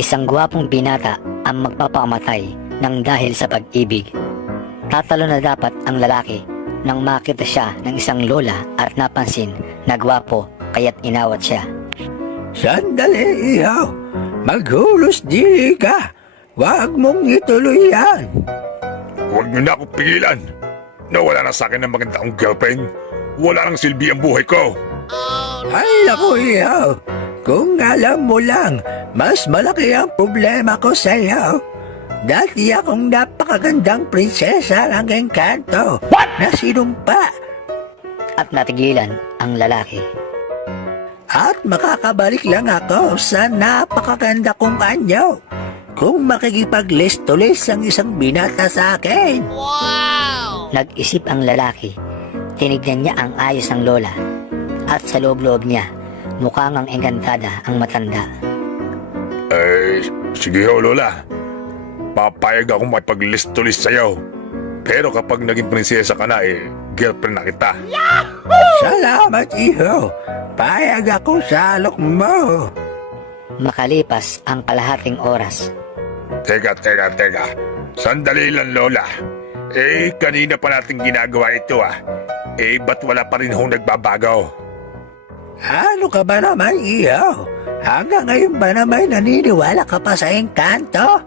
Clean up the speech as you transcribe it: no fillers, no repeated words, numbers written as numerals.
Isang gwapong binata ang magpapamatay ng dahil sa pag-ibig. Tatalo na dapat ang lalaki nang makita siya ng isang lola at napansin na gwapo kaya't inawat siya. Sandali, ihaw. Maghulos dili ka. Huwag mong ituloy yan. Huwag niyo na akong pigilan. Nawala na sa akin ng maganda kong girlfriend. Wala nang silbi ang buhay ko. Ay, naku, ihaw. Kung alam mo lang, mas malaki ang problema ko sa iyo. Dati akong napakagandang prinsesa ng Encanto na sinumpa At natigilan ang lalaki. at makakabalik lang ako sa napakaganda kong anyo kung makikipag-listo-list ang isang binata sa akin. Nag-isip ang lalaki. Tinignan niya ang ayos ng lola. At sa loob-loob niya, mukhang ang engkantada ang matanda. Sige ho, Lola. Papayag akong makipag-list-to-list sa'yo. Pero kapag naging prinsesa ka na, girlfriend na kita. Salamat, iho. Payag ako sa alok mo. Makalipas ang kalahating oras. Teka. Sandali lang, Lola. Kanina pa natin ginagawa ito ba't wala pa rin hong nagbabago? Ano ka ba naman, iho? Hanggang ngayon ba naman naniniwala ka pa sa Encanto?